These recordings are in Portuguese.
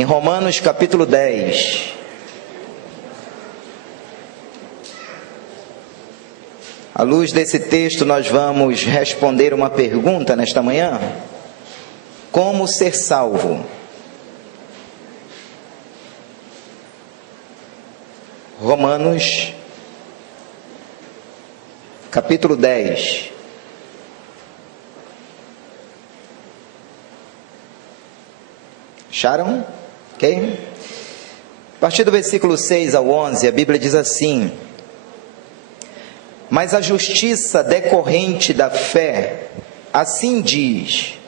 em Romanos capítulo 10. À luz desse texto, nós vamos responder uma pergunta nesta manhã: como ser salvo? Romanos capítulo 10. Acharam? Ok? A partir do versículo 6 ao 11, a Bíblia diz assim: mas a justiça decorrente da fé, assim diz: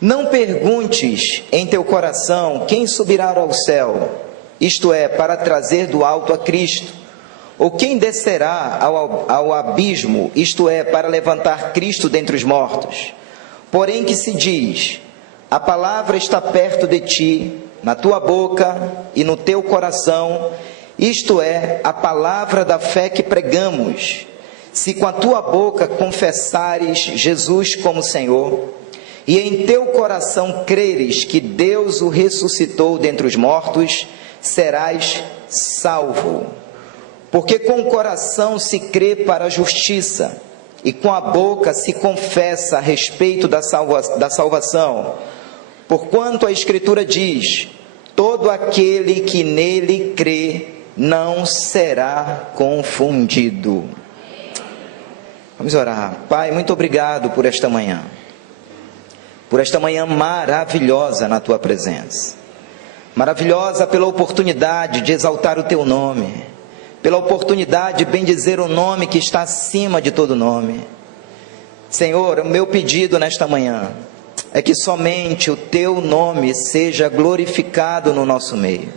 não perguntes em teu coração quem subirá ao céu, isto é, para trazer do alto a Cristo, ou quem descerá ao abismo, isto é, para levantar Cristo dentre os mortos. Porém que se diz: a palavra está perto de ti, na tua boca e no teu coração, isto é, a palavra da fé que pregamos. Se com a tua boca confessares Jesus como Senhor, e em teu coração creres que Deus o ressuscitou dentre os mortos, serás salvo. Porque com o coração se crê para a justiça, e com a boca se confessa a respeito da salvação. Porquanto a Escritura diz: todo aquele que nele crê não será confundido. Vamos orar. Pai, muito obrigado por esta manhã maravilhosa na tua presença, maravilhosa pela oportunidade de exaltar o teu nome, pela oportunidade de bendizer o nome que está acima de todo nome. Senhor, o meu pedido nesta manhã é que somente o teu nome seja glorificado no nosso meio.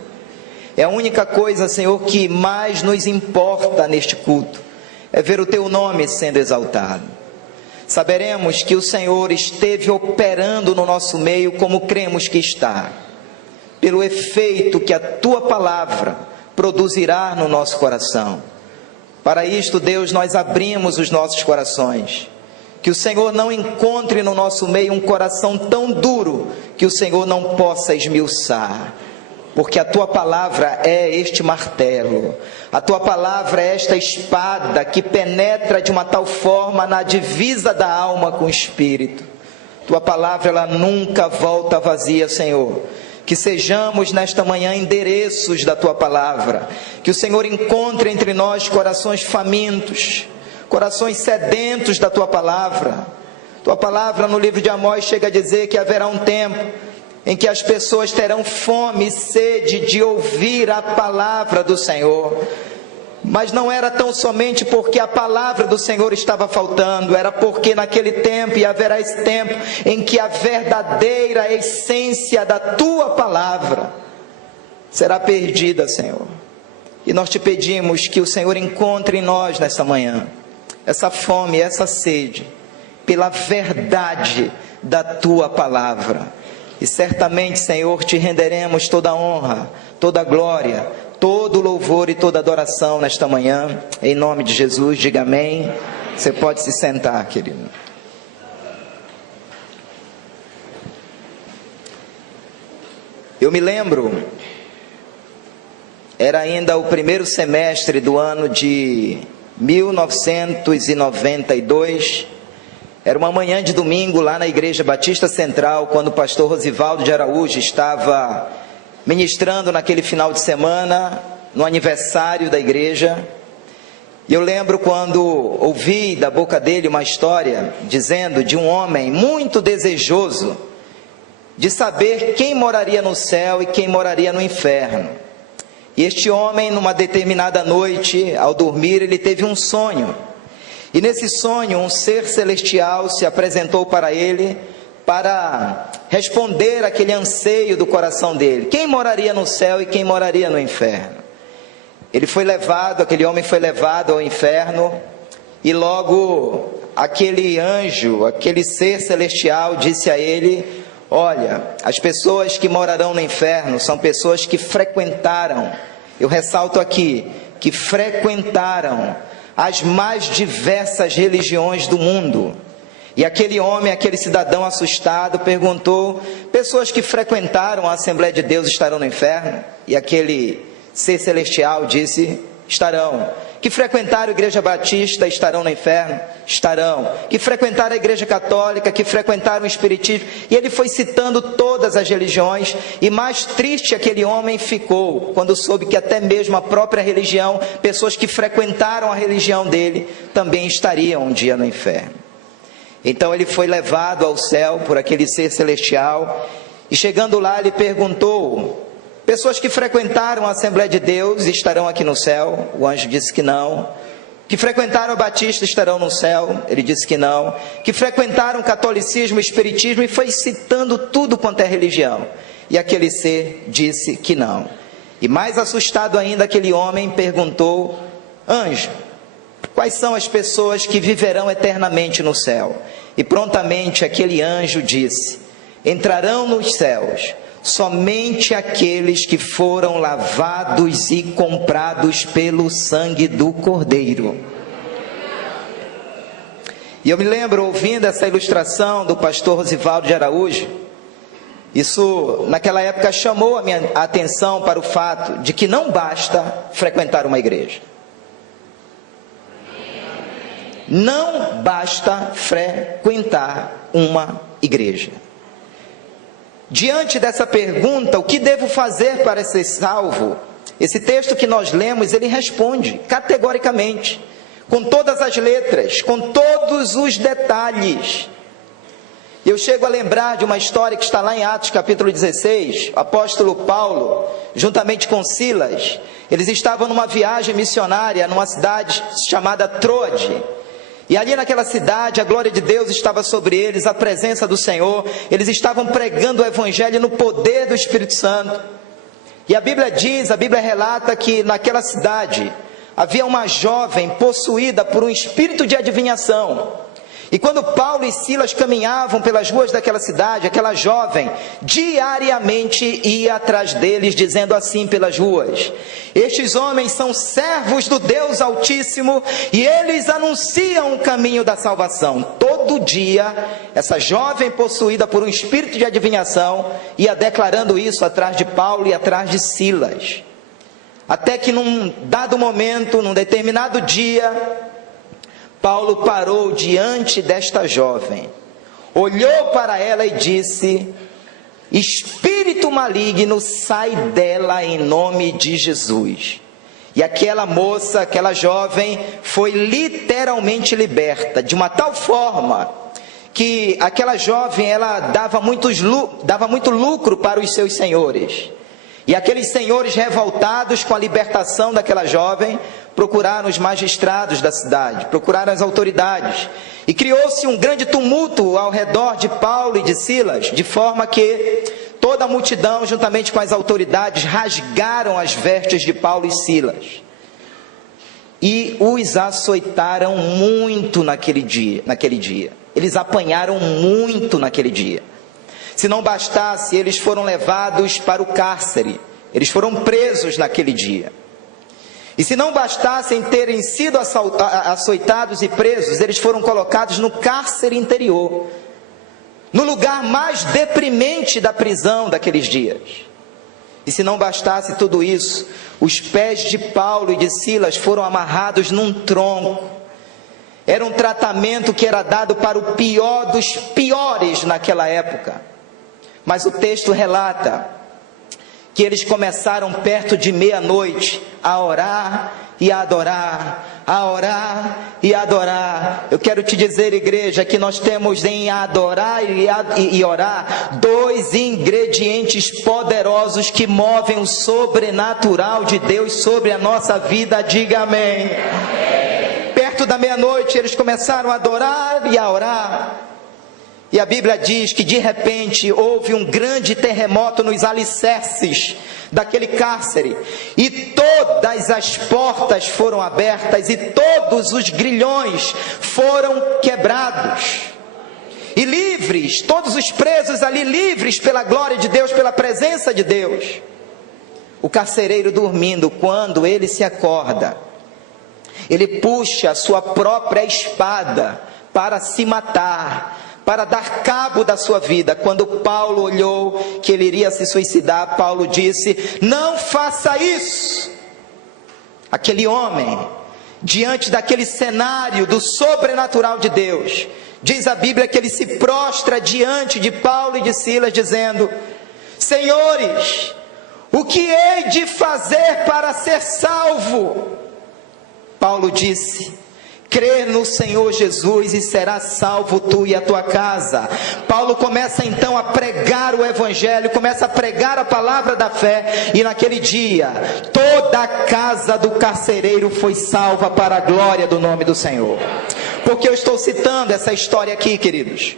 É a única coisa, Senhor, que mais nos importa neste culto, é ver o teu nome sendo exaltado. Saberemos que o Senhor esteve operando no nosso meio como cremos que está, pelo efeito que a tua palavra produzirá no nosso coração. Para isto, Deus, nós abrimos os nossos corações. Que o Senhor não encontre no nosso meio um coração tão duro que o Senhor não possa esmiuçar. Porque a tua palavra é este martelo, a tua palavra é esta espada que penetra de uma tal forma na divisa da alma com o espírito. Tua palavra, ela nunca volta vazia, Senhor. Que sejamos nesta manhã endereços da tua palavra, que o Senhor encontre entre nós corações famintos, corações sedentos da tua palavra. Tua palavra no livro de Amós chega a dizer que haverá um tempo em que as pessoas terão fome e sede de ouvir a palavra do Senhor. Mas não era tão somente porque a palavra do Senhor estava faltando, era porque naquele tempo, e haverá esse tempo, em que a verdadeira essência da tua palavra será perdida, Senhor. E nós te pedimos que o Senhor encontre em nós nessa manhã essa fome, essa sede pela verdade da tua palavra. E certamente, Senhor, te renderemos toda a honra, toda a glória, todo o louvor e toda a adoração nesta manhã, em nome de Jesus. Diga amém. Você pode se sentar, querido. Eu me lembro, era ainda o primeiro semestre do ano de 1992, era uma manhã de domingo lá na Igreja Batista Central, quando o pastor Rosivaldo de Araújo estava ministrando naquele final de semana, no aniversário da igreja. E eu lembro quando ouvi da boca dele uma história, dizendo de um homem muito desejoso de saber quem moraria no céu e quem moraria no inferno. E este homem, numa determinada noite, ao dormir, ele teve um sonho. E nesse sonho, um ser celestial se apresentou para ele, para responder aquele anseio do coração dele. Quem moraria no céu e quem moraria no inferno? Ele foi levado, aquele homem foi levado ao inferno, e logo aquele anjo, aquele ser celestial disse a ele: olha, as pessoas que morarão no inferno são pessoas que frequentaram, eu ressalto aqui, que frequentaram as mais diversas religiões do mundo. E aquele homem, aquele cidadão assustado, perguntou: pessoas que frequentaram a Assembleia de Deus estarão no inferno? E aquele ser celestial disse: estarão. Que frequentaram a Igreja Batista estarão no inferno? Estarão. Que frequentaram a Igreja Católica, que frequentaram o Espiritismo. E ele foi citando todas as religiões, e mais triste aquele homem ficou, quando soube que até mesmo a própria religião, pessoas que frequentaram a religião dele, também estariam um dia no inferno. Então ele foi levado ao céu por aquele ser celestial, e chegando lá ele perguntou: pessoas que frequentaram a Assembleia de Deus estarão aqui no céu? O anjo disse que não. Que frequentaram o Batista estarão no céu? Ele disse que não. Que frequentaram o catolicismo, o espiritismo, e foi citando tudo quanto é religião. E aquele ser disse que não. E mais assustado ainda, aquele homem perguntou: anjo, quais são as pessoas que viverão eternamente no céu? E prontamente aquele anjo disse: entrarão nos céus somente aqueles que foram lavados e comprados pelo sangue do Cordeiro. E eu me lembro, ouvindo essa ilustração do pastor Rosivaldo de Araújo, isso naquela época chamou a minha atenção para o fato de que não basta frequentar uma igreja. Não basta frequentar uma igreja. Diante dessa pergunta, o que devo fazer para ser salvo? Esse texto que nós lemos, ele responde categoricamente, com todas as letras, com todos os detalhes. Eu chego a lembrar de uma história que está lá em Atos capítulo 16, o apóstolo Paulo, juntamente com Silas, eles estavam numa viagem missionária, numa cidade chamada Troade. E ali naquela cidade, a glória de Deus estava sobre eles, a presença do Senhor, eles estavam pregando o Evangelho no poder do Espírito Santo. E a Bíblia diz, a Bíblia relata que naquela cidade havia uma jovem possuída por um espírito de adivinhação. E quando Paulo e Silas caminhavam pelas ruas daquela cidade, aquela jovem diariamente ia atrás deles, dizendo assim pelas ruas: estes homens são servos do Deus Altíssimo e eles anunciam o caminho da salvação. Todo dia, essa jovem possuída por um espírito de adivinhação ia declarando isso atrás de Paulo e atrás de Silas. Até que num dado momento, num determinado dia, Paulo parou diante desta jovem, olhou para ela e disse: espírito maligno, sai dela em nome de Jesus. E aquela moça, aquela jovem, foi literalmente liberta, de uma tal forma que aquela jovem, ela dava muito lucro para os seus senhores. E aqueles senhores, revoltados com a libertação daquela jovem, procuraram os magistrados da cidade, procuraram as autoridades, e criou-se um grande tumulto ao redor de Paulo e de Silas, de forma que toda a multidão, juntamente com as autoridades, rasgaram as vestes de Paulo e Silas, e os açoitaram muito naquele dia. Eles apanharam muito naquele dia. Se não bastasse, eles foram levados para o cárcere, eles foram presos naquele dia. E se não bastassem terem sido açoitados e presos, eles foram colocados no cárcere interior, no lugar mais deprimente da prisão daqueles dias. E se não bastasse tudo isso, os pés de Paulo e de Silas foram amarrados num tronco. Era um tratamento que era dado para o pior dos piores naquela época. Mas o texto relata que eles começaram perto de meia-noite a orar e a adorar, a orar e a adorar. Eu quero te dizer, igreja, que nós temos em adorar e orar dois ingredientes poderosos que movem o sobrenatural de Deus sobre a nossa vida. Diga amém. Amém. Perto da meia-noite eles começaram a adorar e a orar. E a Bíblia diz que de repente houve um grande terremoto nos alicerces daquele cárcere, e todas as portas foram abertas e todos os grilhões foram quebrados. E livres, todos os presos ali livres pela glória de Deus, pela presença de Deus. O carcereiro dormindo, quando ele se acorda, ele puxa a sua própria espada para se matar, para dar cabo da sua vida. Quando Paulo olhou que ele iria se suicidar, Paulo disse: não faça isso. Aquele homem, diante daquele cenário do sobrenatural de Deus, diz a Bíblia que ele se prostra diante de Paulo e de Silas, dizendo: senhores, o que hei de fazer para ser salvo? Paulo disse: crê no Senhor Jesus e serás salvo tu e a tua casa. Paulo começa então a pregar o evangelho, começa a pregar a palavra da fé, e naquele dia toda a casa do carcereiro foi salva para a glória do nome do Senhor. Por que eu estou citando essa história aqui, queridos?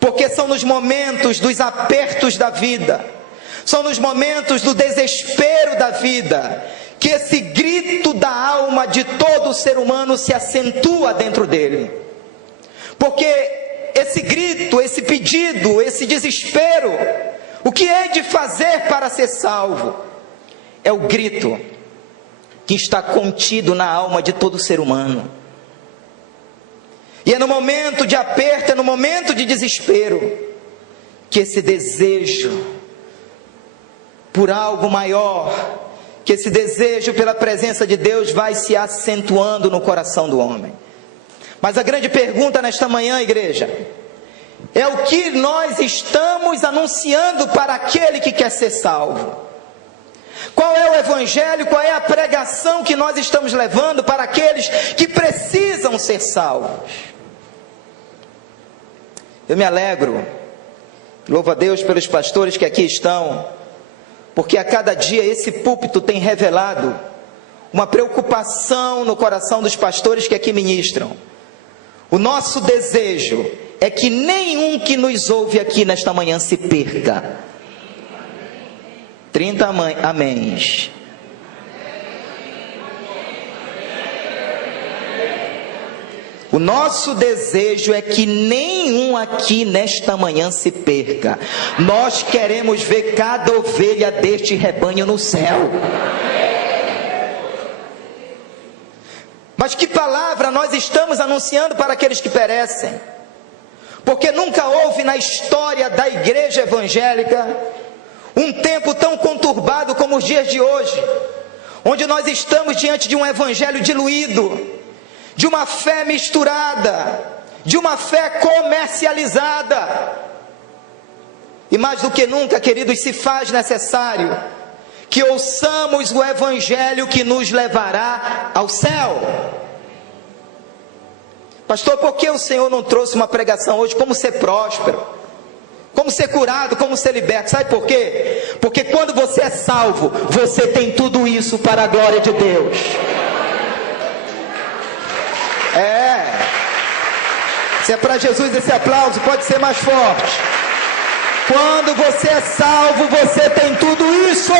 Porque são nos momentos dos apertos da vida, são nos momentos do desespero da vida, que esse grito da alma de todo ser humano se acentua dentro dele. Porque esse grito, esse pedido, esse desespero, o que hei de fazer para ser salvo? É o grito que está contido na alma de todo ser humano. E é no momento de aperto, é no momento de desespero, que esse desejo por algo maior, que esse desejo pela presença de Deus vai se acentuando no coração do homem. Mas a grande pergunta nesta manhã, igreja, é o que nós estamos anunciando para aquele que quer ser salvo? Qual é o evangelho, qual é a pregação que nós estamos levando para aqueles que precisam ser salvos? Eu me alegro, louvo a Deus pelos pastores que aqui estão, porque a cada dia esse púlpito tem revelado uma preocupação no coração dos pastores que aqui ministram. O nosso desejo é que nenhum que nos ouve aqui nesta manhã se perca. 30 améns. O nosso desejo é que nenhum aqui nesta manhã se perca. Nós queremos ver cada ovelha deste rebanho no céu. Mas que palavra nós estamos anunciando para aqueles que perecem? Porque nunca houve na história da igreja evangélica um tempo tão conturbado como os dias de hoje, onde nós estamos diante de um evangelho diluído, de uma fé misturada, de uma fé comercializada. E mais do que nunca, queridos, se faz necessário que ouçamos o evangelho que nos levará ao céu. Pastor, por que o Senhor não trouxe uma pregação hoje como ser próspero, como ser curado, como ser liberto? Sabe por quê? Porque quando você é salvo, você tem tudo isso para a glória de Deus. Se é para Jesus esse aplauso, pode ser mais forte. Quando você é salvo, você tem tudo isso.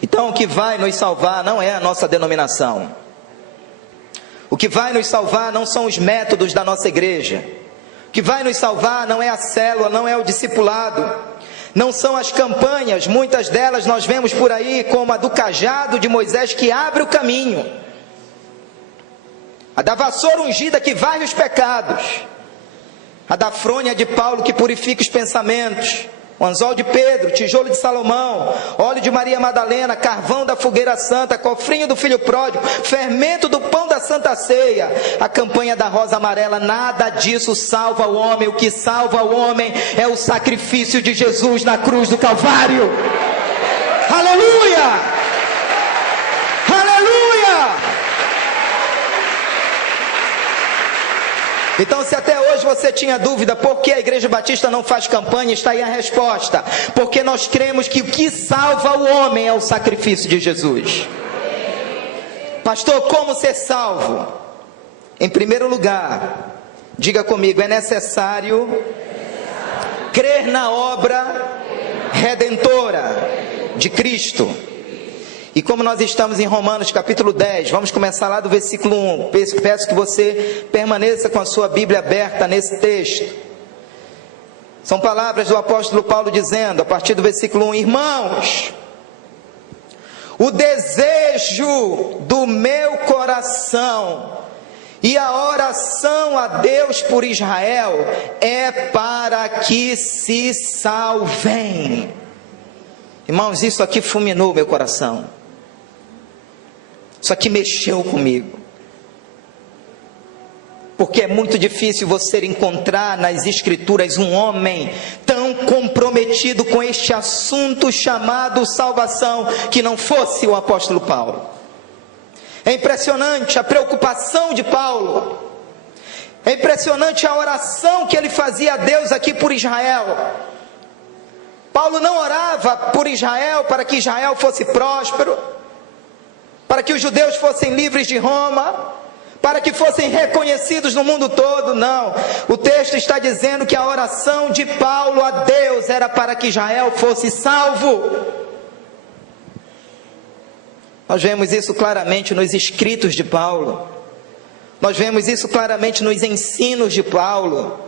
Então o que vai nos salvar não é a nossa denominação. O que vai nos salvar não são os métodos da nossa igreja. O que vai nos salvar não é a célula, não é o discipulado, não são as campanhas. Muitas delas nós vemos por aí, como a do cajado de Moisés que abre o caminho, a da vassoura ungida que varre os pecados, a da fronha de Paulo que purifica os pensamentos, o anzol de Pedro, tijolo de Salomão, óleo de Maria Madalena, carvão da fogueira santa, cofrinho do filho pródigo, fermento do pão da santa ceia, a campanha da rosa amarela. Nada disso salva o homem. O que salva o homem é o sacrifício de Jesus na cruz do Calvário. Aleluia! Aleluia! Então, se até hoje você tinha dúvida por que a Igreja Batista não faz campanha, está aí a resposta. Porque nós cremos que o que salva o homem é o sacrifício de Jesus. Pastor, como ser salvo? Em primeiro lugar, diga comigo, é necessário crer na obra redentora de Cristo. E como nós estamos em Romanos capítulo 10, vamos começar lá do versículo 1. Peço que você permaneça com a sua Bíblia aberta nesse texto. São palavras do apóstolo Paulo dizendo, a partir do versículo 1, irmãos, o desejo do meu coração oração. E a oração a Deus por Israel é para que se salvem. Irmãos, isso aqui fulminou meu coração. Isso aqui mexeu comigo. Porque é muito difícil você encontrar nas Escrituras um homem tão comprometido com este assunto chamado salvação, que não fosse o apóstolo Paulo. É impressionante a preocupação de Paulo. É impressionante a oração que ele fazia a Deus aqui por Israel. Paulo não orava por Israel para que Israel fosse próspero, para que os judeus fossem livres de Roma, para que fossem reconhecidos no mundo todo. Não, o texto está dizendo que a oração de Paulo a Deus era para que Israel fosse salvo. Nós vemos isso claramente nos escritos de Paulo, nós vemos isso claramente nos ensinos de Paulo,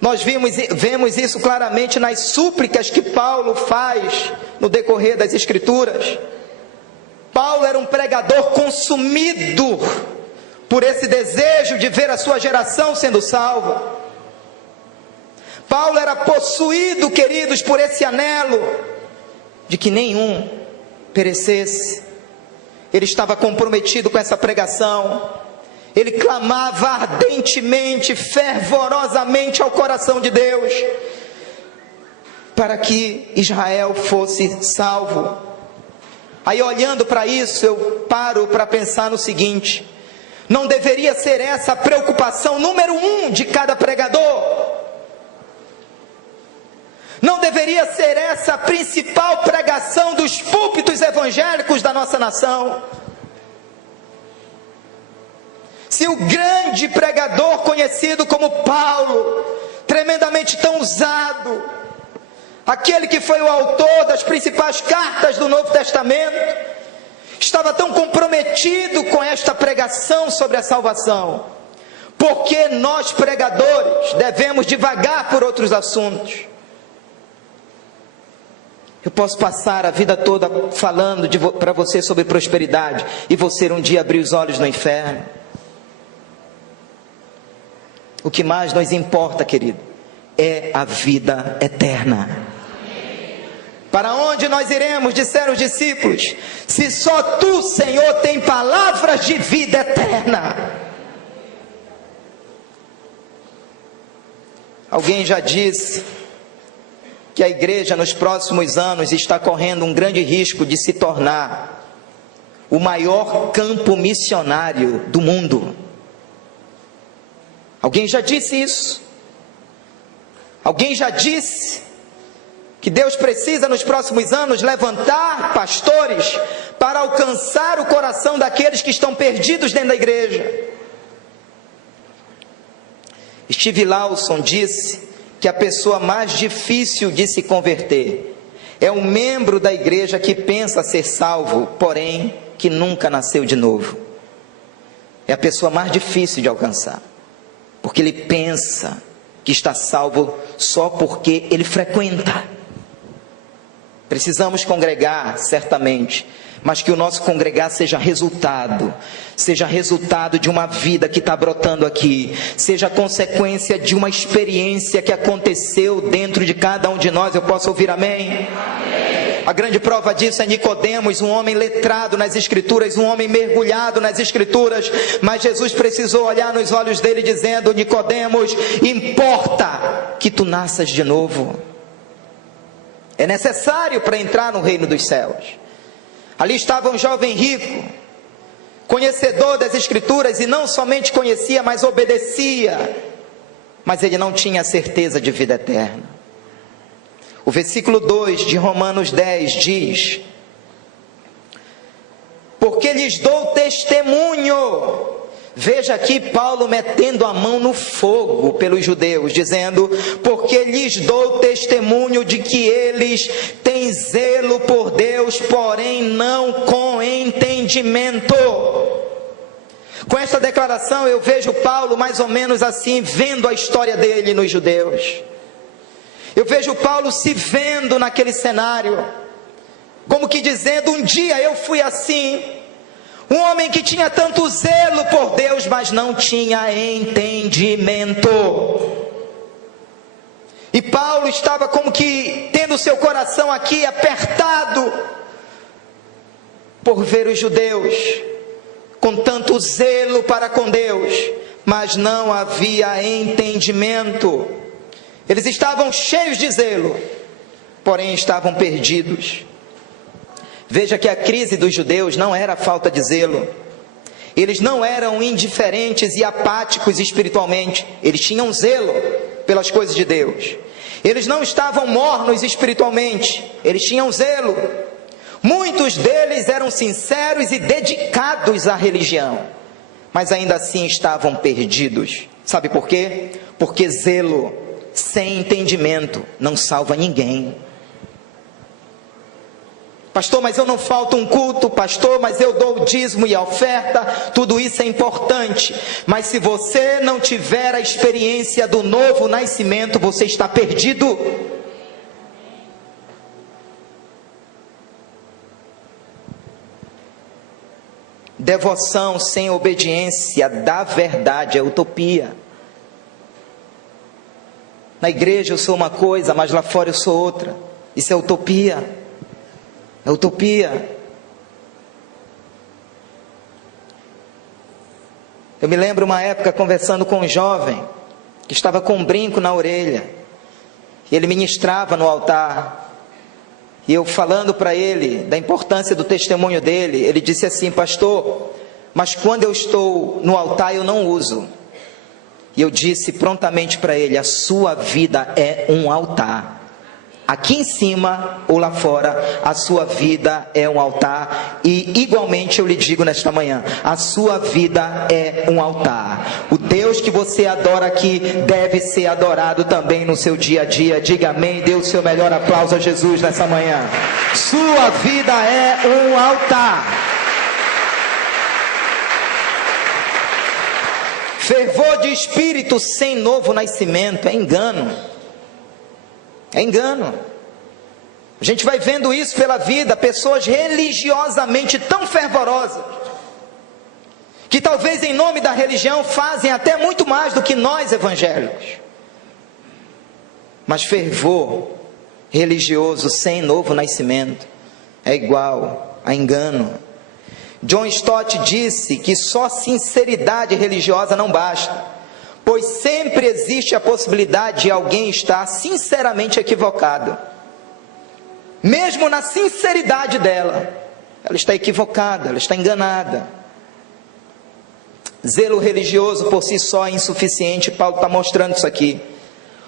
nós vemos isso claramente nas súplicas que Paulo faz no decorrer das Escrituras. Paulo era um pregador consumido por esse desejo de ver a sua geração sendo salva. Paulo era possuído, queridos, por esse anelo de que nenhum perecesse. Ele estava comprometido com essa pregação. Ele clamava ardentemente, fervorosamente ao coração de Deus, para que Israel fosse salvo. Aí, olhando para isso, eu paro para pensar no seguinte: não deveria ser essa a preocupação número 1 de cada pregador? Não deveria ser essa a principal pregação dos púlpitos evangélicos da nossa nação? Se o grande pregador conhecido como Paulo, tremendamente tão usado, aquele que foi o autor das principais cartas do Novo Testamento, estava tão comprometido com esta pregação sobre a salvação, por que nós pregadores devemos divagar por outros assuntos? Eu posso passar a vida toda falando para você sobre prosperidade, e você um dia abrir os olhos no inferno. O que mais nos importa, querido, é a vida eterna. Para onde nós iremos, disseram os discípulos, se só tu, Senhor, tem palavras de vida eterna? Alguém já disse que a igreja nos próximos anos está correndo um grande risco de se tornar o maior campo missionário do mundo. Alguém já disse isso. Alguém já disse que Deus precisa nos próximos anos levantar pastores para alcançar o coração daqueles que estão perdidos dentro da igreja. Steve Lawson disse que a pessoa mais difícil de se converter é um membro da igreja que pensa ser salvo, porém que nunca nasceu de novo. É a pessoa mais difícil de alcançar, porque ele pensa que está salvo só porque ele frequenta. Precisamos congregar, certamente, mas que o nosso congregar seja resultado de uma vida que está brotando aqui, seja consequência de uma experiência que aconteceu dentro de cada um de nós. Eu posso ouvir amém? Amém. A grande prova disso é Nicodemos, um homem letrado nas Escrituras, um homem mergulhado nas Escrituras, mas Jesus precisou olhar nos olhos dele dizendo: Nicodemos, importa que tu nasças de novo. É necessário para entrar no reino dos céus. Ali estava um jovem rico, conhecedor das Escrituras, e não somente conhecia, mas obedecia, mas ele não tinha certeza de vida eterna. O versículo 2 de Romanos 10 diz: porque lhes dou testemunho. Veja aqui Paulo metendo a mão no fogo pelos judeus, dizendo: porque lhes dou testemunho de que eles têm zelo por Deus, porém não com entendimento. Com esta declaração eu vejo Paulo mais ou menos assim, vendo a história dele nos judeus. Eu vejo Paulo se vendo naquele cenário, como que dizendo: um dia eu fui assim. Um homem que tinha tanto zelo por Deus, mas não tinha entendimento. E Paulo estava como que tendo seu coração aqui apertado por ver os judeus com tanto zelo para com Deus, mas não havia entendimento. Eles estavam cheios de zelo, porém estavam perdidos. Veja que a crise dos judeus não era a falta de zelo. Eles não eram indiferentes e apáticos espiritualmente. Eles tinham zelo pelas coisas de Deus. Eles não estavam mornos espiritualmente. Eles tinham zelo. Muitos deles eram sinceros e dedicados à religião, mas ainda assim estavam perdidos. Sabe por quê? Porque zelo sem entendimento não salva ninguém. Pastor, mas eu não falto um culto. Pastor, mas eu dou o dízimo e a oferta. Tudo isso é importante, mas se você não tiver a experiência do novo nascimento, você está perdido. Devoção sem obediência da verdade é utopia. Na igreja eu sou uma coisa, mas lá fora eu sou outra. Isso é utopia. É utopia. Eu me lembro uma época conversando com um jovem que estava com um brinco na orelha, e ele ministrava no altar, e eu falando para ele da importância do testemunho dele, ele disse assim: pastor, mas quando eu estou no altar eu não uso. E eu disse prontamente para ele: a sua vida é um altar. Aqui em cima ou lá fora, a sua vida é um altar. E igualmente eu lhe digo nesta manhã, a sua vida é um altar. O Deus que você adora aqui deve ser adorado também no seu dia a dia. Diga amém, dê o seu melhor aplauso a Jesus nessa manhã. Sua vida é um altar. Fervor de espírito sem novo nascimento é engano. É engano. A gente vai vendo isso pela vida, pessoas religiosamente tão fervorosas, que talvez em nome da religião fazem até muito mais do que nós evangélicos. Mas fervor religioso sem novo nascimento é igual a engano. John Stott disse que só sinceridade religiosa não basta, pois sempre existe a possibilidade de alguém estar sinceramente equivocado. Mesmo na sinceridade dela, ela está equivocada, ela está enganada. Zelo religioso por si só é insuficiente. Paulo está mostrando isso aqui.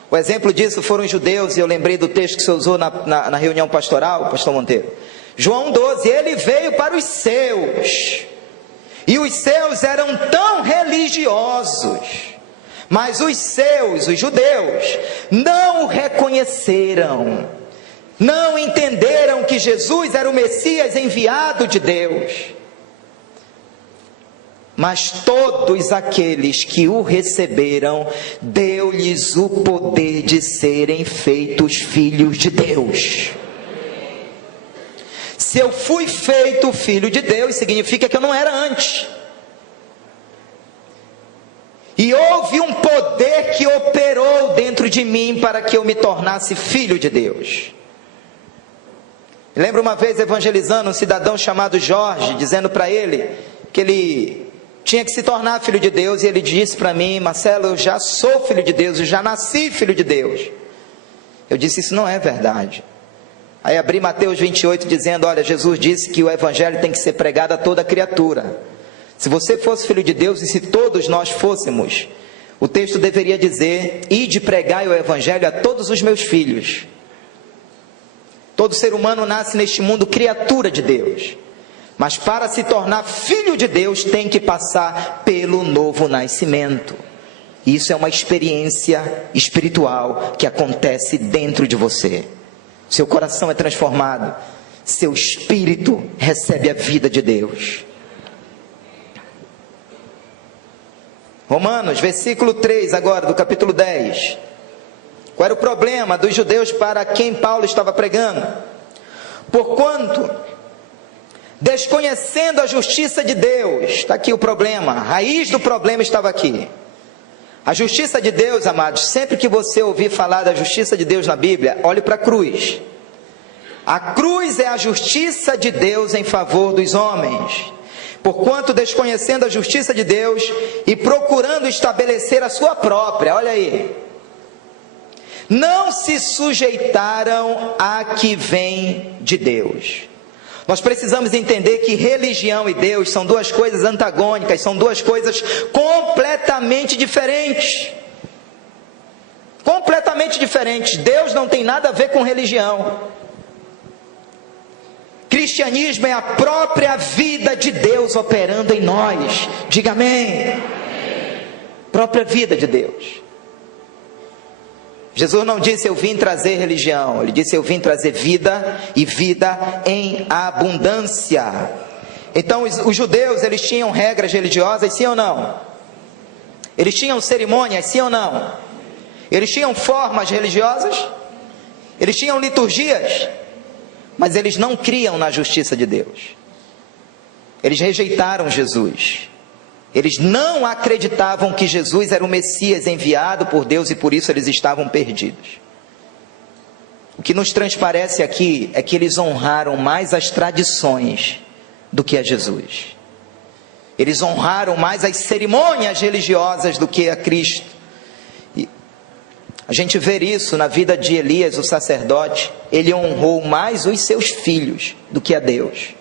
O exemplo disso foram os judeus, e eu lembrei do texto que você usou na reunião pastoral, pastor Monteiro. João 12, ele veio para os seus, e os seus eram tão religiosos, mas os seus, os judeus, não o reconheceram, não entenderam que Jesus era o Messias enviado de Deus. Mas todos aqueles que o receberam, deu-lhes o poder de serem feitos filhos de Deus. Se eu fui feito filho de Deus, significa que eu não era antes. E houve um poder que operou dentro de mim para que eu me tornasse filho de Deus. Lembro uma vez evangelizando um cidadão chamado Jorge, dizendo para ele que ele tinha que se tornar filho de Deus, e ele disse para mim: Marcelo, eu já sou filho de Deus, eu já nasci filho de Deus. Eu disse: isso não é verdade. Aí abri Mateus 28 dizendo: olha, Jesus disse que o evangelho tem que ser pregado a toda criatura. Se você fosse filho de Deus, e se todos nós fôssemos, o texto deveria dizer: ide pregai o evangelho a todos os meus filhos. Todo ser humano nasce neste mundo criatura de Deus, mas para se tornar filho de Deus tem que passar pelo novo nascimento. Isso é uma experiência espiritual que acontece dentro de você. Seu coração é transformado, seu espírito recebe a vida de Deus. Romanos, versículo 3 agora, do capítulo 10. Qual era o problema dos judeus para quem Paulo estava pregando? Porquanto desconhecendo a justiça de Deus. Está aqui o problema, a raiz do problema estava aqui. A justiça de Deus, amados, sempre que você ouvir falar da justiça de Deus na Bíblia, olhe para a cruz. A cruz é a justiça de Deus em favor dos homens. Porquanto, desconhecendo a justiça de Deus e procurando estabelecer a sua própria, olha aí, não se sujeitaram à que vem de Deus. Nós precisamos entender que religião e Deus são duas coisas antagônicas, são duas coisas completamente diferentes. Completamente diferentes. Deus não tem nada a ver com religião. Cristianismo é a própria vida de Deus operando em nós. Diga amém. Própria vida de Deus. Jesus não disse eu vim trazer religião, ele disse eu vim trazer vida e vida em abundância. Então os judeus, eles tinham regras religiosas, sim ou não? Eles tinham cerimônias, sim ou não? Eles tinham formas religiosas? Eles tinham liturgias? Mas eles não criam na justiça de Deus. Eles rejeitaram Jesus. Eles não acreditavam que Jesus era o Messias enviado por Deus e por isso eles estavam perdidos. O que nos transparece aqui é que eles honraram mais as tradições do que a Jesus. Eles honraram mais as cerimônias religiosas do que a Cristo. E a gente vê isso na vida de Elias, o sacerdote. Ele honrou mais os seus filhos do que a Deus.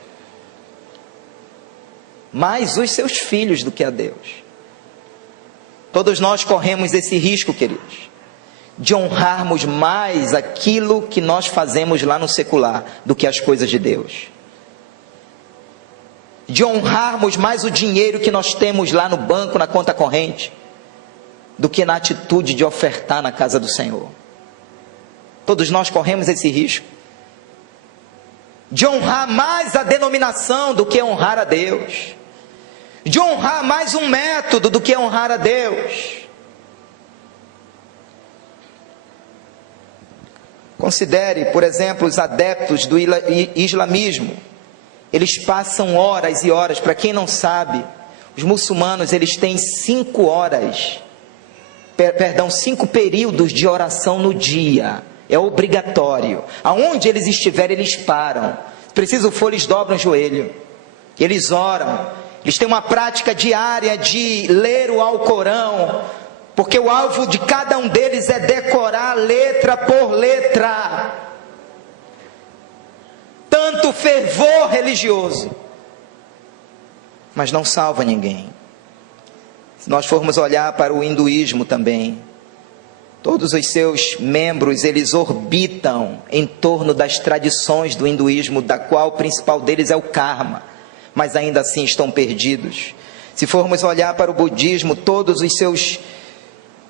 Mais os seus filhos do que a Deus. Todos nós corremos esse risco, queridos, de honrarmos mais aquilo que nós fazemos lá no secular do que as coisas de Deus. De honrarmos mais o dinheiro que nós temos lá no banco, na conta corrente, do que na atitude de ofertar na casa do Senhor. Todos nós corremos esse risco de honrar mais a denominação do que honrar a Deus, de honrar mais um método do que honrar a Deus. Considere, por exemplo, os adeptos do islamismo. Eles passam horas e horas. Para quem não sabe, os muçulmanos, eles têm 5 períodos de oração no dia. É obrigatório. Aonde eles estiverem, eles param. Se preciso for, eles dobram o joelho. Eles oram. Eles têm uma prática diária de ler o Alcorão, porque o alvo de cada um deles é decorar letra por letra. Tanto fervor religioso, mas não salva ninguém. Se nós formos olhar para o hinduísmo também, todos os seus membros, eles orbitam em torno das tradições do hinduísmo, da qual o principal deles é o karma, mas ainda assim estão perdidos. Se formos olhar para o budismo, todos os seus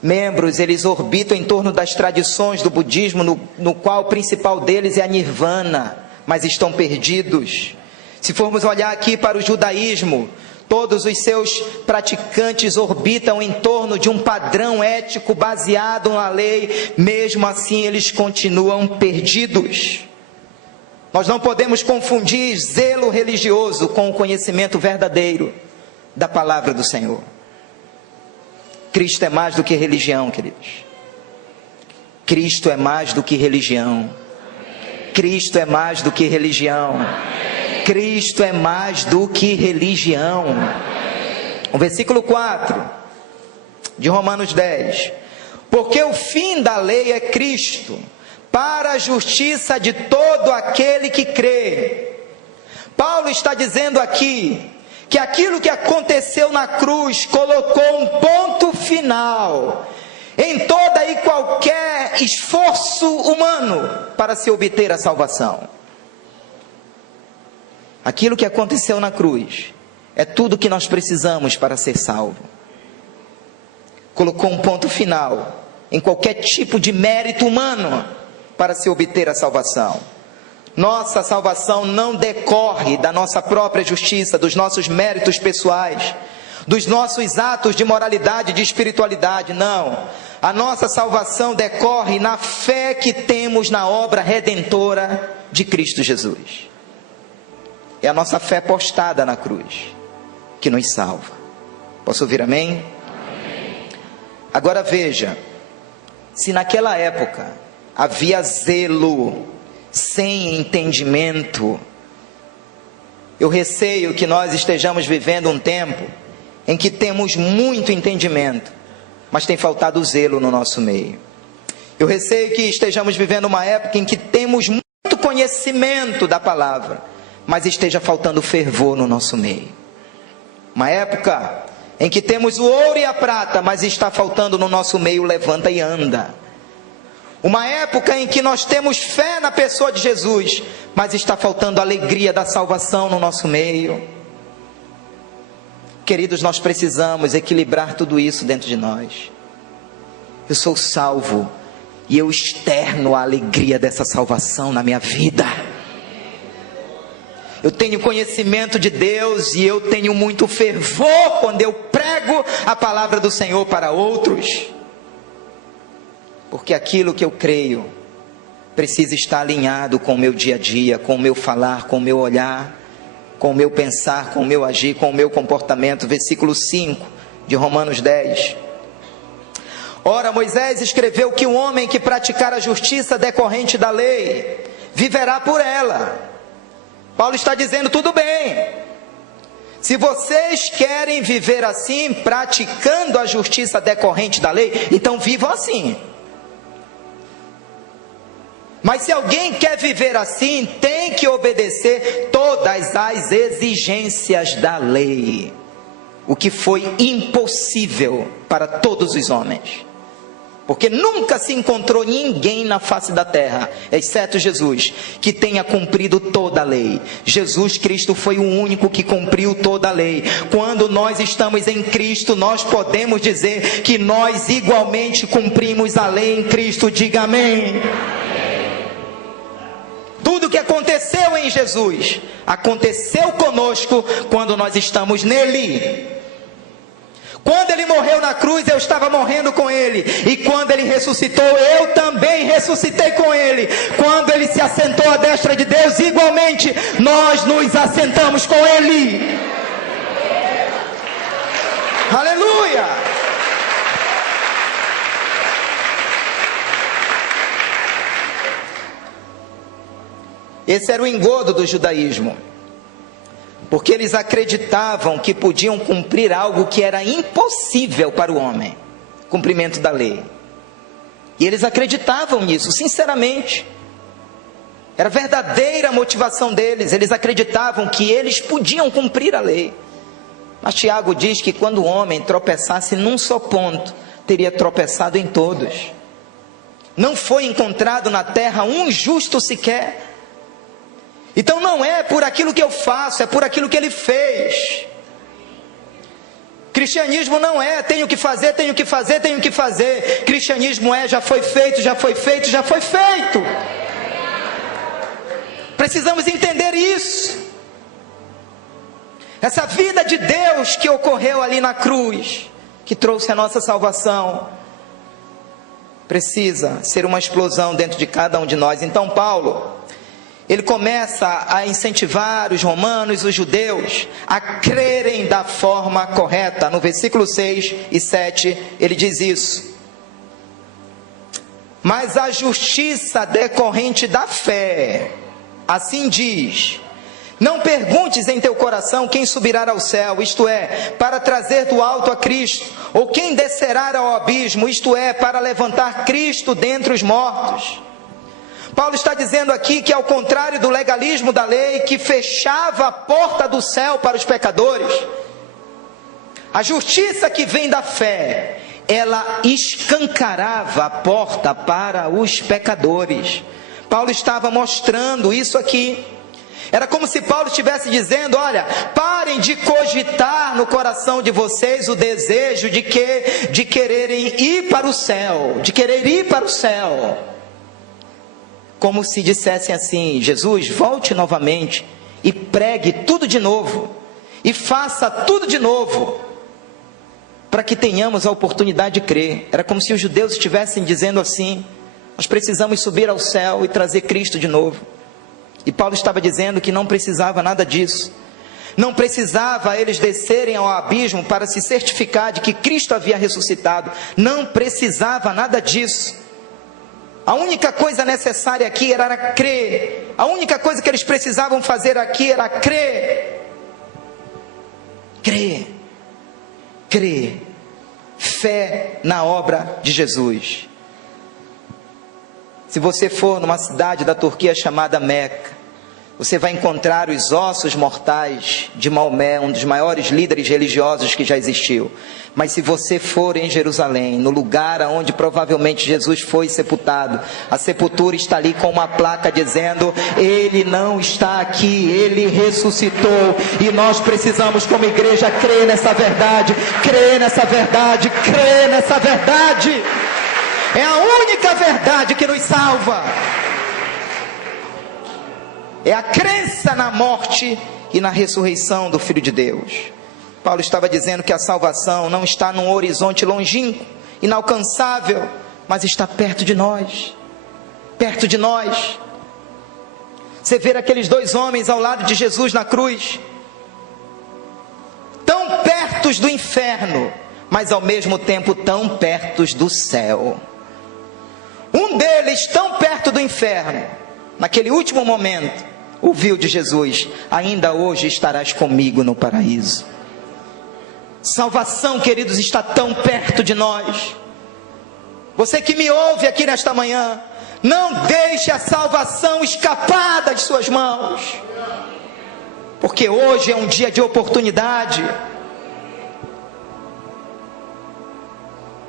membros, eles orbitam em torno das tradições do budismo, no qual o principal deles é a nirvana, mas estão perdidos. Se formos olhar aqui para o judaísmo, todos os seus praticantes orbitam em torno de um padrão ético baseado na lei, mesmo assim eles continuam perdidos. Nós não podemos confundir zelo religioso com o conhecimento verdadeiro da palavra do Senhor. Cristo é mais do que religião, queridos. Cristo é mais do que religião. Cristo é mais do que religião. Cristo é mais do que religião. O versículo 4 de Romanos 10. Porque o fim da lei é Cristo, para a justiça de todo aquele que crê. Paulo está dizendo aqui que aquilo que aconteceu na cruz colocou um ponto final em toda e qualquer esforço humano para se obter a salvação. Aquilo que aconteceu na cruz é tudo que nós precisamos para ser salvo. Colocou um ponto final em qualquer tipo de mérito humano para se obter a salvação. Nossa salvação não decorre da nossa própria justiça, dos nossos méritos pessoais, dos nossos atos de moralidade, de espiritualidade, não. A nossa salvação decorre na fé que temos na obra redentora de Cristo Jesus. é a nossa fé postada na cruz que nos salva. Posso ouvir amém? Amém. Agora veja, se naquela época havia zelo sem entendimento, eu receio que nós estejamos vivendo um tempo em que temos muito entendimento, mas tem faltado zelo no nosso meio. Eu receio que estejamos vivendo uma época em que temos muito conhecimento da palavra, mas esteja faltando fervor no nosso meio. Uma época em que temos o ouro e a prata, mas está faltando no nosso meio levanta e anda. Uma época em que nós temos fé na pessoa de Jesus, mas está faltando a alegria da salvação no nosso meio. Queridos, nós precisamos equilibrar tudo isso dentro de nós. Eu sou salvo e eu externo a alegria dessa salvação na minha vida. Eu tenho conhecimento de Deus e eu tenho muito fervor quando eu prego a palavra do Senhor para outros. Porque aquilo que eu creio precisa estar alinhado com o meu dia a dia, com o meu falar, com o meu olhar, com o meu pensar, com o meu agir, com o meu comportamento. Versículo 5 de Romanos 10. Ora, Moisés escreveu que o homem que praticar a justiça decorrente da lei viverá por ela. Paulo está dizendo, tudo bem, se vocês querem viver assim, praticando a justiça decorrente da lei, então vivam assim. Mas se alguém quer viver assim, tem que obedecer todas as exigências da lei, o que foi impossível para todos os homens. Porque nunca se encontrou ninguém na face da terra, exceto Jesus, que tenha cumprido toda a lei. Jesus Cristo foi o único que cumpriu toda a lei. Quando nós estamos em Cristo, nós podemos dizer que nós igualmente cumprimos a lei em Cristo. Diga amém. Tudo que aconteceu em Jesus, aconteceu conosco quando nós estamos nele. Quando ele morreu na cruz, eu estava morrendo com ele. E quando ele ressuscitou, eu também ressuscitei com ele. Quando ele se assentou à destra de Deus, igualmente, nós nos assentamos com ele. Aleluia! Esse era o engodo do judaísmo. Porque eles acreditavam que podiam cumprir algo que era impossível para o homem, cumprimento da lei. E eles acreditavam nisso, sinceramente. Era verdadeira a motivação deles, eles acreditavam que eles podiam cumprir a lei. Mas Tiago diz que quando o homem tropeçasse num só ponto, teria tropeçado em todos. Não foi encontrado na terra um justo sequer. Então não é por aquilo que eu faço, é por aquilo que ele fez. Cristianismo não é tenho que fazer, tenho que fazer, tenho que fazer. Cristianismo é já foi feito, já foi feito, já foi feito. Precisamos entender isso. Essa vida de Deus que ocorreu ali na cruz, que trouxe a nossa salvação, precisa ser uma explosão dentro de cada um de nós. Então Paulo, ele começa a incentivar os romanos, os judeus, a crerem da forma correta. No versículo 6 e 7, ele diz isso. Mas a justiça decorrente da fé, assim diz, não perguntes em teu coração quem subirá ao céu, isto é, para trazer do alto a Cristo, ou quem descerá ao abismo, isto é, para levantar Cristo dentre os mortos. Paulo está dizendo aqui que ao contrário do legalismo da lei, que fechava a porta do céu para os pecadores, a justiça que vem da fé, ela escancarava a porta para os pecadores. Paulo estava mostrando isso aqui. Era como se Paulo estivesse dizendo, olha, parem de cogitar no coração de vocês o desejo de quererem ir para o céu, de querer ir para o céu. Como se dissessem assim, Jesus, volte novamente e pregue tudo de novo, e faça tudo de novo, para que tenhamos a oportunidade de crer. Era como se os judeus estivessem dizendo assim, nós precisamos subir ao céu e trazer Cristo de novo. E Paulo estava dizendo que não precisava nada disso. Não precisava eles descerem ao abismo para se certificar de que Cristo havia ressuscitado. Não precisava nada disso. A única coisa necessária aqui era crer. A única coisa que eles precisavam fazer aqui era crer. Crer. Crer. Fé na obra de Jesus. Se você for numa cidade da Turquia chamada Meca, você vai encontrar os ossos mortais de Maomé, um dos maiores líderes religiosos que já existiu. Mas se você for em Jerusalém, no lugar onde provavelmente Jesus foi sepultado, a sepultura está ali com uma placa dizendo: Ele não está aqui, Ele ressuscitou. E nós precisamos como igreja crer nessa verdade, crer nessa verdade, crer nessa verdade. É a única verdade que nos salva. É a crença na morte e na ressurreição do Filho de Deus. Paulo estava dizendo que a salvação não está num horizonte longínquo, inalcançável, mas está perto de nós. Perto de nós. Você vê aqueles dois homens ao lado de Jesus na cruz, tão pertos do inferno, mas ao mesmo tempo tão pertos do céu. Um deles tão perto do inferno, naquele último momento, ouviu de Jesus: ainda hoje estarás comigo no paraíso. Salvação, queridos, está tão perto de nós. Você que me ouve aqui nesta manhã, não deixe a salvação escapar das suas mãos, porque hoje é um dia de oportunidade,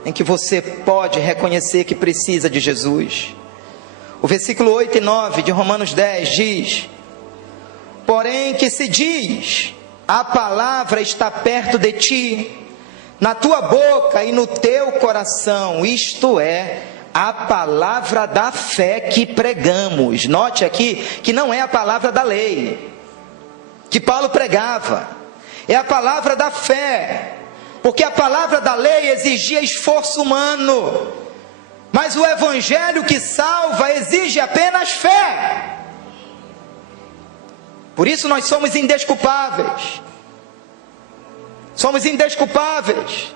em que você pode reconhecer que precisa de Jesus. O versículo 8 e 9 de Romanos 10 diz: porém que se diz, a palavra está perto de ti, na tua boca e no teu coração, isto é, a palavra da fé que pregamos. Note aqui que não é a palavra da lei que Paulo pregava, é a palavra da fé, porque a palavra da lei exigia esforço humano, mas o evangelho que salva exige apenas fé. Por isso nós somos indesculpáveis. Somos indesculpáveis.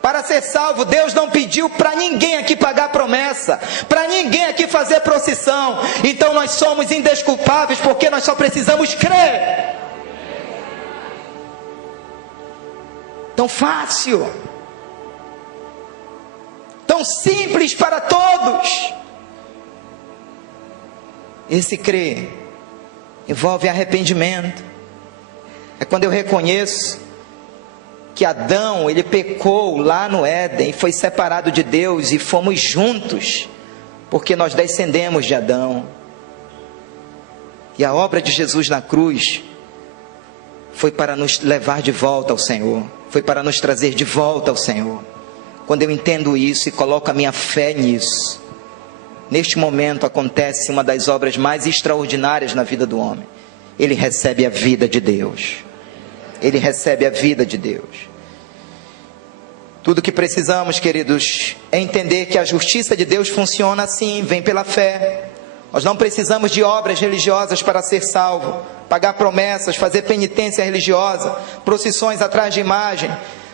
Para ser salvo, Deus não pediu para ninguém aqui pagar promessa, para ninguém aqui fazer procissão. Então nós somos indesculpáveis porque nós só precisamos crer. Tão fácil, tão simples para todos. Esse crer envolve arrependimento. É quando eu reconheço que Adão, ele pecou lá no Éden, foi separado de Deus e fomos juntos, porque nós descendemos de Adão. E a obra de Jesus na cruz foi para nos levar de volta ao Senhor, foi para nos trazer de volta ao Senhor. Quando eu entendo isso e coloco a minha fé nisso, neste momento acontece uma das obras mais extraordinárias na vida do homem. Ele recebe a vida de Deus. Ele recebe a vida de Deus. Tudo que precisamos, queridos, é entender que a justiça de Deus funciona assim, vem pela fé. Nós não precisamos de obras religiosas para ser salvo, pagar promessas, fazer penitência religiosa, procissões atrás de imagem.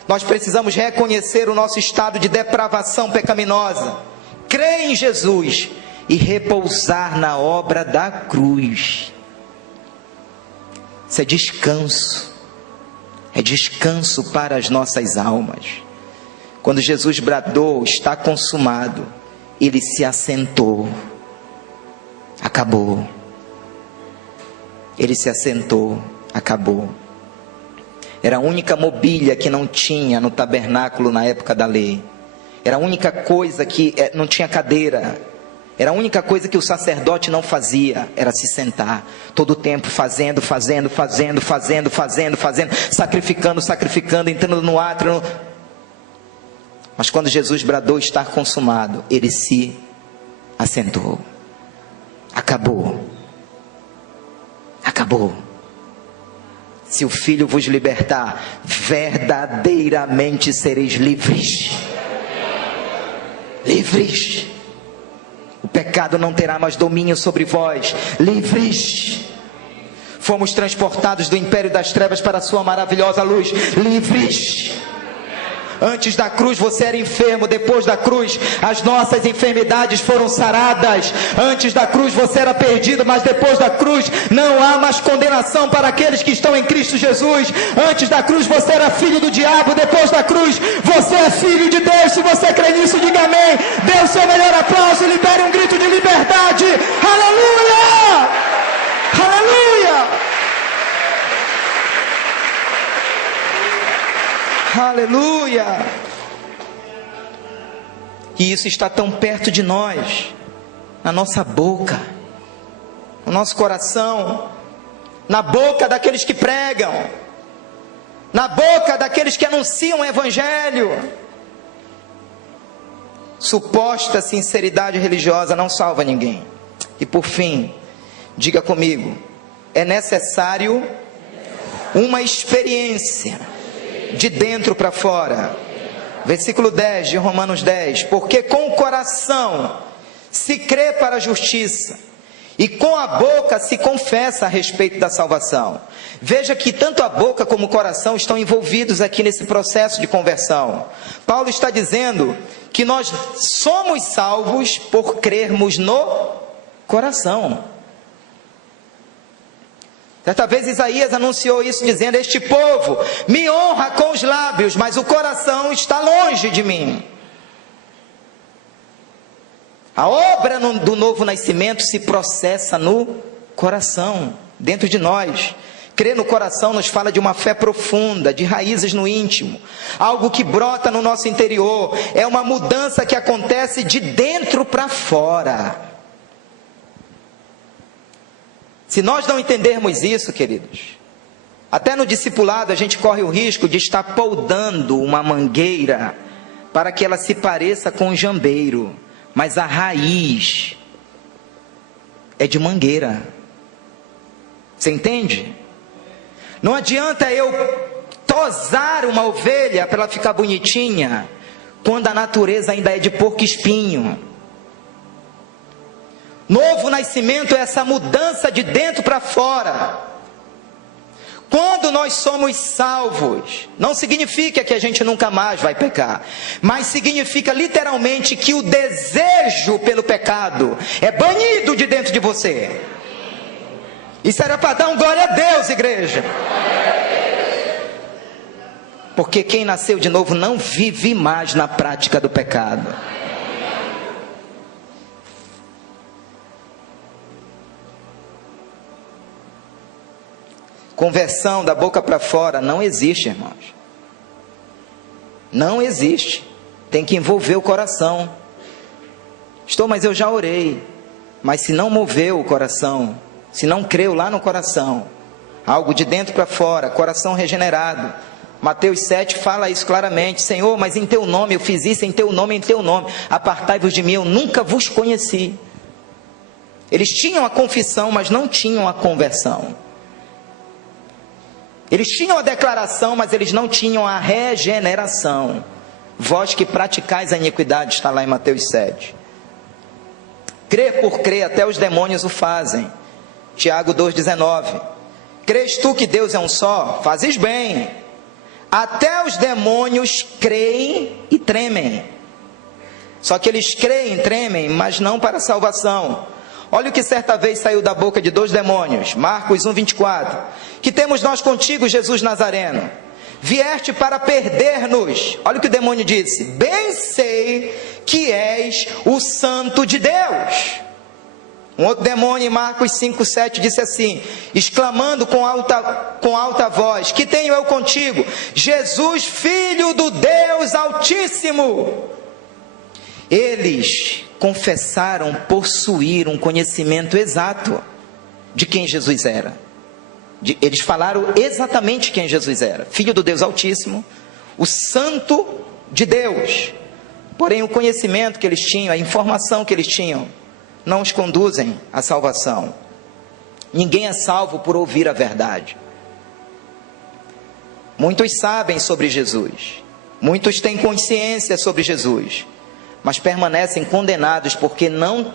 Nós precisamos reconhecer o nosso estado de depravação pecaminosa, crer em Jesus e repousar na obra da cruz. Isso é descanso para as nossas almas. Quando Jesus bradou, está consumado, ele se assentou, acabou. Ele se assentou, acabou. Era a única mobília que não tinha no tabernáculo na época da lei. Era a única coisa que não tinha cadeira. Era a única coisa que o sacerdote não fazia, era se sentar. Todo o tempo fazendo, sacrificando, entrando no átrio. Mas quando Jesus bradou estar consumado, ele se assentou. Acabou. Se o Filho vos libertar, verdadeiramente sereis livres. Livres. O pecado não terá mais domínio sobre vós. Livres. Fomos transportados do império das trevas para a sua maravilhosa luz. Livres. Antes da cruz você era enfermo, depois da cruz as nossas enfermidades foram saradas. Antes da cruz você era perdido, mas depois da cruz não há mais condenação para aqueles que estão em Cristo Jesus. Antes da cruz você era filho do diabo, depois da cruz você é filho de Deus. Se você crê nisso, diga amém. Dê o seu melhor aplauso e libere um grito de liberdade. Aleluia! Aleluia! Aleluia! E isso está tão perto de nós, na nossa boca, no nosso coração, na boca daqueles que pregam, na boca daqueles que anunciam o Evangelho. Suposta sinceridade religiosa não salva ninguém. E por fim, diga comigo, é necessário uma experiência de dentro para fora. Versículo 10 de Romanos 10. Porque com o coração se crê para a justiça, e com a boca se confessa a respeito da salvação. Veja que tanto a boca como o coração estão envolvidos aqui nesse processo de conversão. Paulo está dizendo que nós somos salvos por crermos no coração. Certa vez Isaías anunciou isso dizendo: este povo me honra com os lábios, mas o coração está longe de mim. A obra do novo nascimento se processa no coração, dentro de nós. Crer no coração nos fala de uma fé profunda, de raízes no íntimo, algo que brota no nosso interior. É uma mudança que acontece de dentro para fora. Se nós não entendermos isso, queridos, até no discipulado a gente corre o risco de estar podando uma mangueira para que ela se pareça com um jambeiro, mas a raiz é de mangueira. Você entende? Não adianta eu tosar uma ovelha para ela ficar bonitinha, quando a natureza ainda é de porco-espinho. Novo nascimento é essa mudança de dentro para fora. Quando nós somos salvos, não significa que a gente nunca mais vai pecar, mas significa literalmente que o desejo pelo pecado é banido de dentro de você. Isso era para dar um glória a Deus, igreja. Porque quem nasceu de novo não vive mais na prática do pecado. Conversão da boca para fora não existe, irmãos. Não existe. Tem que envolver o coração. Mas eu já orei. Mas se não moveu o coração, se não creu lá no coração, algo de dentro para fora, coração regenerado. Mateus 7 fala isso claramente: Senhor, mas em teu nome eu fiz isso, em teu nome, apartai-vos de mim, eu nunca vos conheci. Eles tinham a confissão, mas não tinham a conversão. Eles tinham a declaração, mas eles não tinham a regeneração. Vós que praticais a iniquidade, está lá em Mateus 7. Crer por crer, até os demônios o fazem. Tiago 2,19. Crês tu que Deus é um só? Fazes bem. Até os demônios creem e tremem. Só que eles creem e tremem, mas não para a salvação. Olha o que certa vez saiu da boca de 2 demônios. Marcos 1,24. Que temos nós contigo, Jesus Nazareno? Vieste para perder-nos. Olha o que o demônio disse: bem sei que és o Santo de Deus. Um outro demônio em Marcos 5,7 disse assim, exclamando com alta voz: que tenho eu contigo, Jesus, Filho do Deus Altíssimo? Eles confessaram possuir um conhecimento exato de quem Jesus era. Eles falaram exatamente quem Jesus era: Filho do Deus Altíssimo, o Santo de Deus. Porém o conhecimento que eles tinham, a informação que eles tinham, não os conduzem à salvação. Ninguém é salvo por ouvir a verdade. Muitos sabem sobre Jesus, muitos têm consciência sobre Jesus, mas permanecem condenados porque não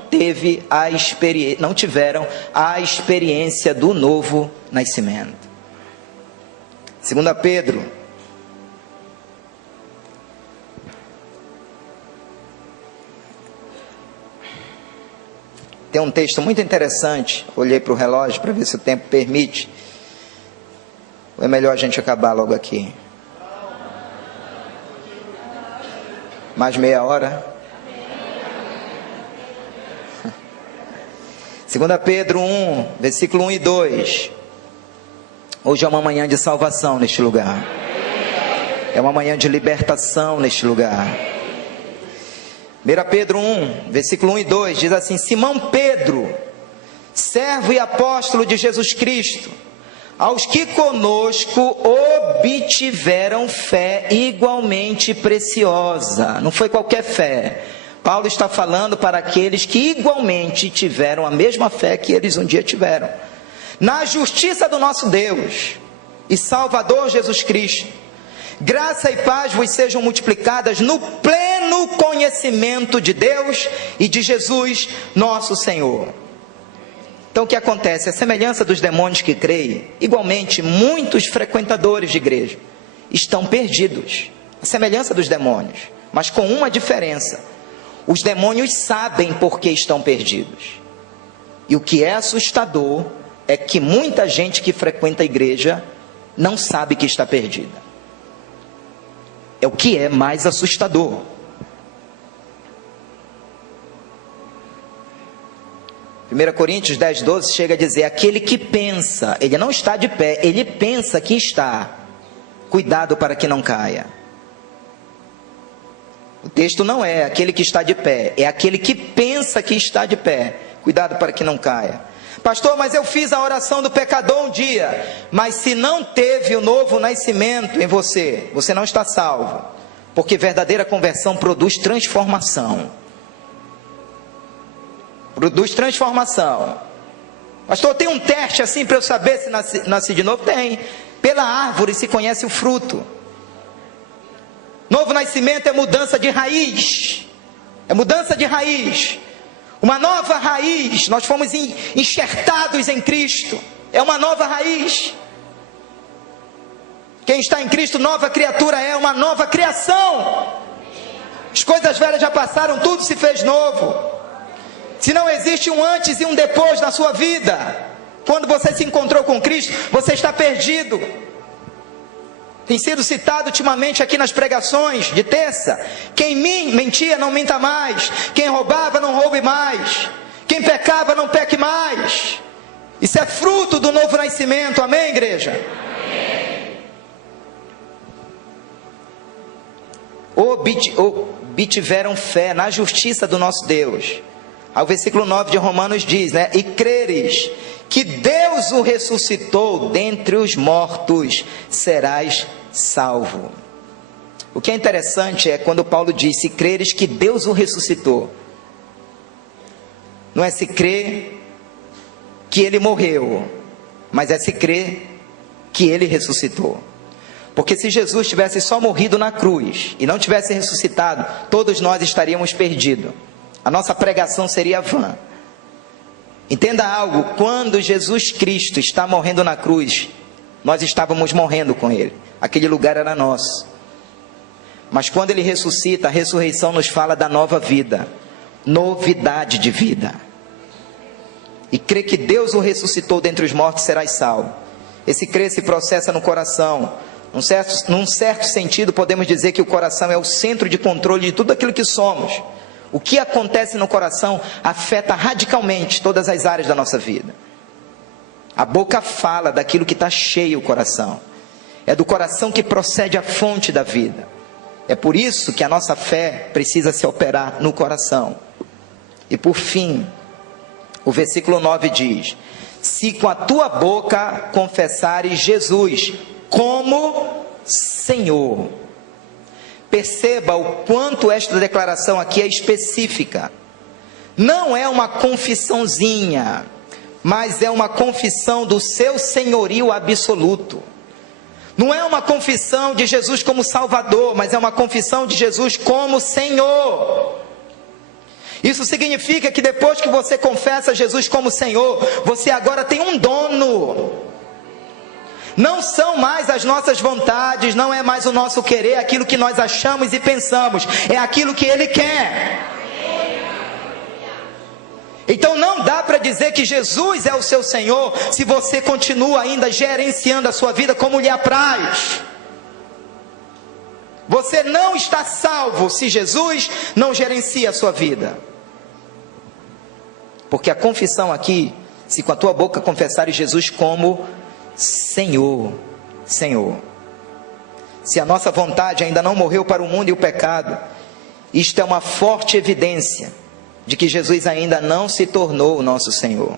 tiveram a experiência do novo nascimento. 2 Pedro, tem um texto muito interessante. Olhei para o relógio para ver se o tempo permite. Ou é melhor a gente acabar logo aqui? Mais meia hora? 2 Pedro 1, versículo 1 e 2. Hoje é uma manhã de salvação neste lugar. É uma manhã de libertação neste lugar. 1 Pedro 1, versículo 1 e 2, diz assim: Simão Pedro, servo e apóstolo de Jesus Cristo, aos que conosco obtiveram fé igualmente preciosa. Não foi qualquer fé. Paulo está falando para aqueles que igualmente tiveram a mesma fé que eles um dia tiveram. Na justiça do nosso Deus e Salvador Jesus Cristo, graça e paz vos sejam multiplicadas no pleno conhecimento de Deus e de Jesus nosso Senhor. Então o que acontece? A semelhança dos demônios que creem, igualmente muitos frequentadores de igreja estão perdidos. A semelhança dos demônios, mas com uma diferença: os demônios sabem por que estão perdidos. E o que é assustador é que muita gente que frequenta a igreja não sabe que está perdida. É o que é mais assustador. 1 Coríntios 10, 12 chega a dizer: aquele que pensa, ele não está de pé, ele pensa que está, cuidado para que não caia. O texto não é aquele que está de pé, é aquele que pensa que está de pé, cuidado para que não caia. Pastor, mas eu fiz a oração do pecador um dia, mas se não teve o novo nascimento em você, você não está salvo, porque verdadeira conversão produz transformação. Produz transformação. Pastor, tem um teste assim para eu saber se nasci de novo? Tem. Pela árvore se conhece o fruto. Novo nascimento é mudança de raiz. É mudança de raiz. Uma nova raiz. Nós fomos enxertados em Cristo. É uma nova raiz. Quem está em Cristo, nova criatura é, uma nova criação. As coisas velhas já passaram, tudo se fez novo. Se não existe um antes e um depois na sua vida, quando você se encontrou com Cristo, você está perdido. Tem sido citado ultimamente aqui nas pregações de terça: quem mentia não minta mais, quem roubava não roube mais, quem pecava não peque mais. Isso é fruto do novo nascimento, amém, igreja? Obtiveram fé na justiça do nosso Deus. Ao versículo 9 de Romanos diz, né? E creres que Deus o ressuscitou dentre os mortos, serás salvo. O que é interessante é quando Paulo diz: se creres que Deus o ressuscitou. Não é se crer que ele morreu, mas é se crer que ele ressuscitou. Porque se Jesus tivesse só morrido na cruz e não tivesse ressuscitado, todos nós estaríamos perdidos. A nossa pregação seria vã. Entenda algo: quando Jesus Cristo está morrendo na cruz, nós estávamos morrendo com Ele. Aquele lugar era nosso. Mas quando Ele ressuscita, a ressurreição nos fala da nova vida, novidade de vida. E crer que Deus o ressuscitou dentre os mortos, serás salvo. Esse crer se processa no coração. Num certo sentido, podemos dizer que o coração é o centro de controle de tudo aquilo que somos. O que acontece no coração afeta radicalmente todas as áreas da nossa vida. A boca fala daquilo que está cheio o coração. É do coração que procede a fonte da vida. É por isso que a nossa fé precisa se operar no coração. E por fim, o versículo 9 diz: se com a tua boca confessares Jesus como Senhor. Perceba o quanto esta declaração aqui é específica. Não é uma confissãozinha, mas é uma confissão do seu senhorio absoluto. Não é uma confissão de Jesus como Salvador, mas é uma confissão de Jesus como Senhor. Isso significa que depois que você confessa Jesus como Senhor, você agora tem um dono. Não são mais as nossas vontades, não é mais o nosso querer, aquilo que nós achamos e pensamos, é aquilo que Ele quer. Então não dá para dizer que Jesus é o seu Senhor, se você continua ainda gerenciando a sua vida como lhe apraz. Você não está salvo se Jesus não gerencia a sua vida. Porque a confissão aqui, se com a tua boca confessares Jesus como Senhor, Senhor. Se a nossa vontade ainda não morreu para o mundo e o pecado, isto é uma forte evidência de que Jesus ainda não se tornou o nosso Senhor.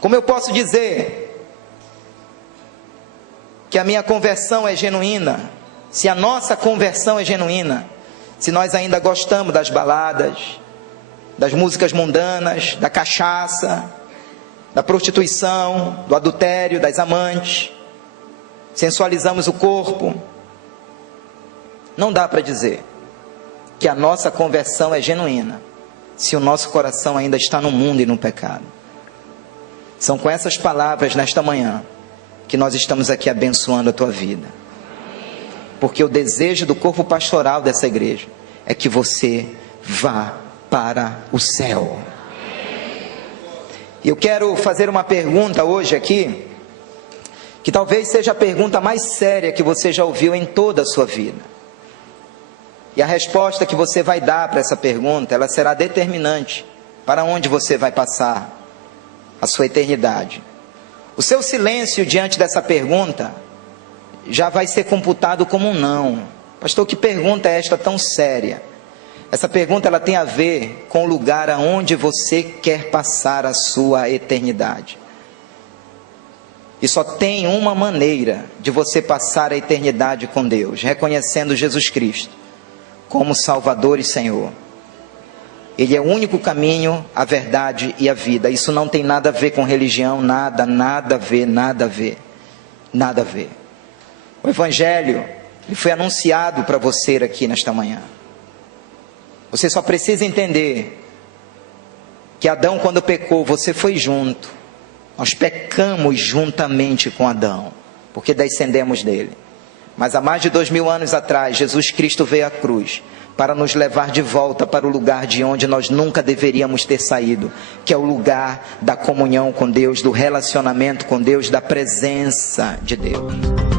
Como eu posso dizer que a minha conversão é genuína, se a nossa conversão é genuína, se nós ainda gostamos das baladas, das músicas mundanas, da cachaça, da prostituição, do adultério, das amantes, sensualizamos o corpo, não dá para dizer que a nossa conversão é genuína, se o nosso coração ainda está no mundo e no pecado. São com essas palavras nesta manhã que nós estamos aqui abençoando a tua vida, porque o desejo do corpo pastoral dessa igreja é que você vá para o céu. E eu quero fazer uma pergunta hoje aqui, que talvez seja a pergunta mais séria que você já ouviu em toda a sua vida. E a resposta que você vai dar para essa pergunta, ela será determinante para onde você vai passar a sua eternidade. O seu silêncio diante dessa pergunta já vai ser computado como um não. Pastor, que pergunta é esta tão séria? Essa pergunta ela tem a ver com o lugar aonde você quer passar a sua eternidade. E só tem uma maneira de você passar a eternidade com Deus, reconhecendo Jesus Cristo como Salvador e Senhor. Ele é o único caminho, a verdade e a vida. Isso não tem nada a ver com religião, nada a ver. O Evangelho, ele foi anunciado para você aqui nesta manhã. Você só precisa entender que Adão, quando pecou, você foi junto. Nós pecamos juntamente com Adão, porque descendemos dele. Mas há mais de 2000 anos atrás, Jesus Cristo veio à cruz para nos levar de volta para o lugar de onde nós nunca deveríamos ter saído, que é o lugar da comunhão com Deus, do relacionamento com Deus, da presença de Deus.